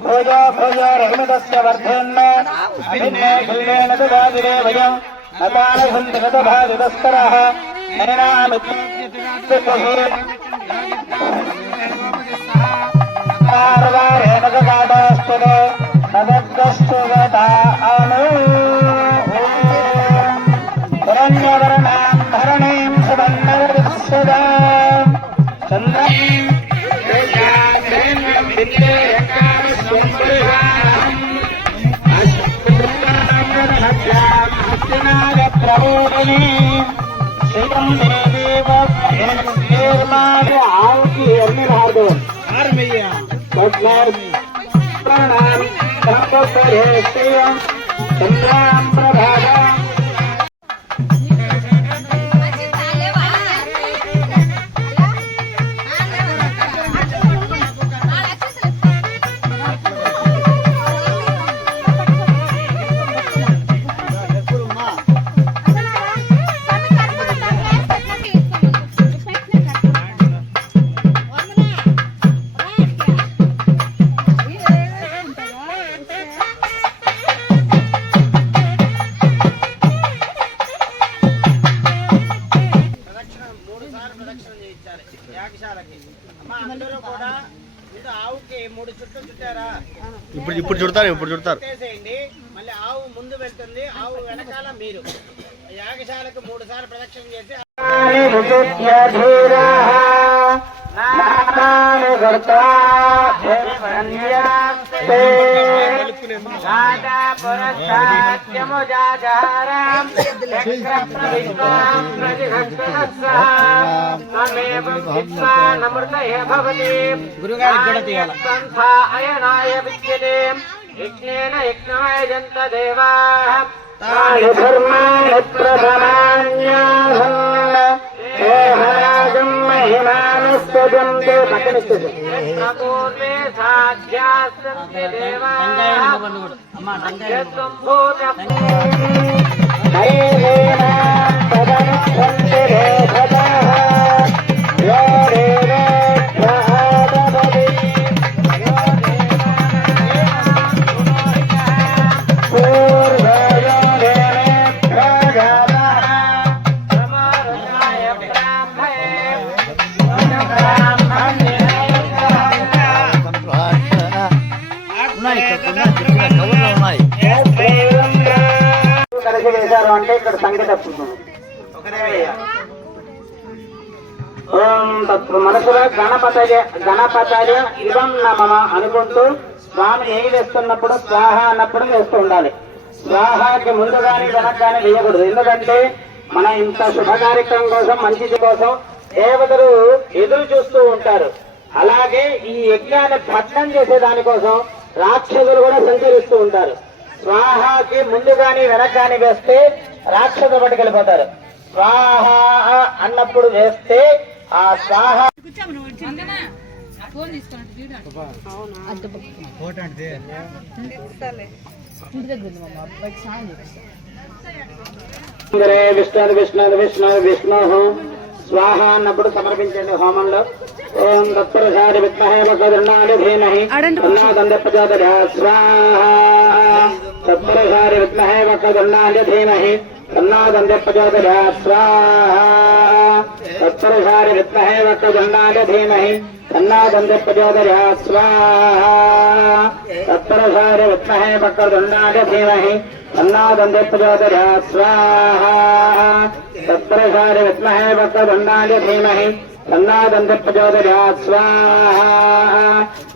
भोजा भोजा रघुमतस्य वर्धन्न अभिन्ने खिलेन ददादिरे भयं नतान सन्तगतभादितस्तरः नैनामित्युपहीर्वारेण ददादास्तुतो नदद्दस्तु गता अनु पुरन्यवर्णां धरणीं सुवर्णरवित्सदां चन्द्रम् ఆవుకి ఎన్ని రాదు చంద్రాం ప్రభావ ఇప్పుడు చుడతారు మళ్ళీ ఆవు ముందు వెళ్తుంది, ఆవు వెనకాల మీరు యాగశాలకు 3 సార్లు ప్రదక్షిణ చేసి గురుగారికి కూడా తీయాలి. యజ్ఞేన యజ్ఞమయజంత దేవాః తాని ధర్మాని ప్రథమాన్యాహన్న దేహరాజం మహిమానస్తజంతే పక్కనిస్తుంది పూర్వే సాధ్యాస్తంతే దేవాః యత్వం భూతం హరేణ తదనుసంతే దేవతాః యో వేశారు అంటే ఇక్కడ సంగతి వస్తుంది. ఓం తత్వ మనసులో గణపతయ ఇవం నమః అనుకుంటూ స్వామి ఏమి వేస్తున్నప్పుడు స్వాహ అన్నప్పుడు వేస్తూ ఉండాలి. స్వాహాకి ముందు కానీ వెనక కానీ వేయకూడదు. ఎందుకంటే మన ఇంత శుభ కార్యక్రమం కోసం, మంచిది కోసం దేవతలు ఎదురు చూస్తూ ఉంటారు. అలాగే ఈ యజ్ఞాన్ని భగ్నం చేసే దానికోసం రాక్షసులు కూడా సంచరిస్తూ ఉంటారు. స్వాహాకి ముందు గాని వెనక గాని వేస్తే రాక్షస పట్టుకెళ్ళిపోతారు. స్వాహ అన్నప్పుడు వేస్తే ఆ స్వాహ విష్ణు విష్ణు విష్ణు విష్ణు స్వాహ అన్నప్పుడు సమర్పించండి హోమంలో. ఓం తత్పరసారి విద్మహే వక్రతుండాయ ధీమహి తన్నో ప్రచోదయాత్ స్వాహా. తత్పరసారి విద్మహే వక్రతుండాయ ధీమహి తన్నో ప్రచోదయాత్ స్వాహా. తత్పరసారి విద్మహే వక్రతుండాయ ధీమహి తన్నో ప్రచోదయాత్ స్వాహా. తత్పరసారి విద్మహే వక్రతుండాయ ధీమహి తన్నో ప్రచోదయాత్ స్వాహా. తత్పరసారి విద్మహే వక్రతుండాయ ధీమహి తన్నో ప్రచోదయాత్ స్వాహా.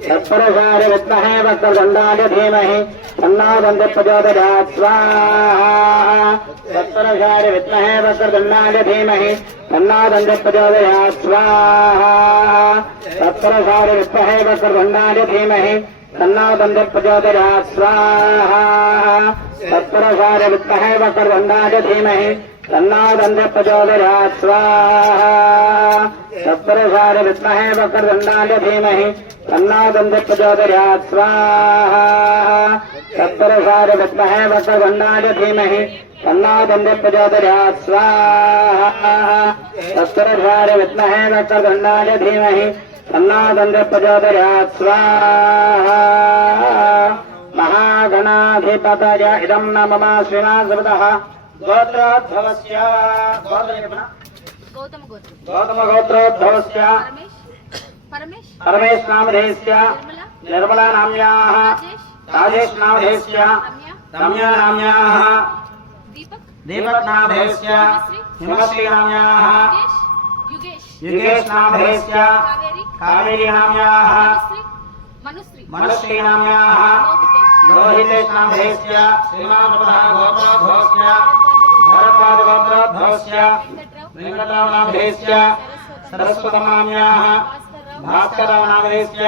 తత్పరసారి విద్మహే వక్రతుండాయ ధీమహి తన్నో ప్రచోదయాత్ స్వాహా. తత్పరసారి విద్మహే వక్రతుండాయ ధీమహి తన్నో ప్రచోదయాత్ స్వాహా. తత్పరసారి విద్మహే వక్రతుండాయ ధీమహి తన్నో ప్రచోదయాత్ స్వాహా. తత్పరసారి విద్మహే వక్రతుండాయ ధీమహి తన్నో ప్రచోదయాత్ స్వాహా. तत्पुरुषाय विद्महे वक्रतुण्डाय धीमहि तन्नो दन्ति प्रचोदयात् स्वाहा तत्पुरुषाय विद्महे वक्रतुण्डाय धीमहि तन्नो दन्ति प्रचोदयात् स्वाहा तत्पुरुषाय विद्महे वक्रतुण्डाय धीमहि तन्नो दन्ति प्रचोदयात् स्वाहा महागणाधिपतय इदं न मम श्रीनाथः गोत्रोद्भवस्य गौतम गोत्रोद्भवस्य परमेश नामधेयस्य निर्मला नाम्याः राजेश नामधेयस्य रम्या नाम्याः दीपक नामधेयस्य हिमश्री नाम्याः युगेश नामधेयस्य कावेरी नाम्याः मनुश्री नाम्याः लोहितेश नामधेयस्य श्रीमानवः गोत्रोद्भवस्य भरद्वाज गोत्रोद्भवस्य वेंकटराव नामधेयस्य सरस्वती नाम्याः भास्करराव नामधेयस्य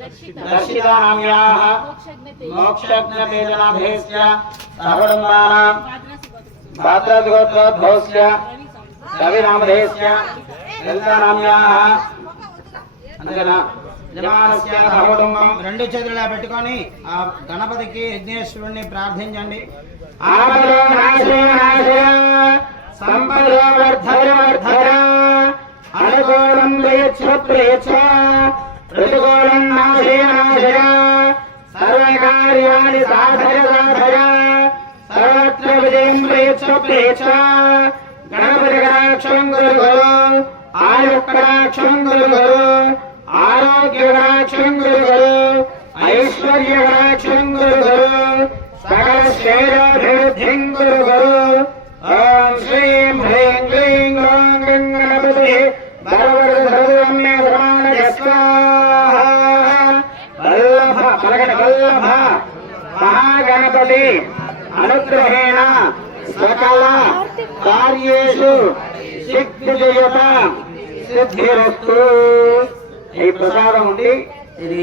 दर्शिता नाम्याः मोक्षज्ञतेज नामधेयस्य सहोदराणां भाद्रज गोत्रोद्भवस्य रवि नामधेयस्य ललिता नाम्याः अंजना యజమానస్య సహకుటుంబం రెండు చేతులా పెట్టుకొని ఆ గణపతికి యజ్ఞేశ్వరుణ్ణి ప్రార్థించండి. ఆపదో నాశయ నాశయ సంపదో వర్ధయ వర్ధయ అనుకూలం ప్రయచ్ఛ ప్రయచ్ఛ ప్రతికూలం నాశయ నాశయ సర్వకార్యాణి సాధయ సాధయ సర్వత్ర విజయం ప్రయచ్ఛ ప్రయచ్ఛ గణపతి కటాక్షం గురు గురు ఆయుఃకటాక్షం గురు గురు आरोग्य गणाक्षं गुरु गुरु ऐश्वर्य गणाक्षं गुरु गुरु सकल शैलाभिवृद्धिं गुरु गुरु ओम श्रीं ह्रीं क्लीं ग्लौं गणपतिः वरवरदधरम्य समानज स्वाहा वल्लभ पलकट वल्लभ महागणपति अनुग्रहेण सकल कार्येषु सिद्धिजयता सिद्धिरस्तु. ఈ ప్రసాదం ఉంది ఇది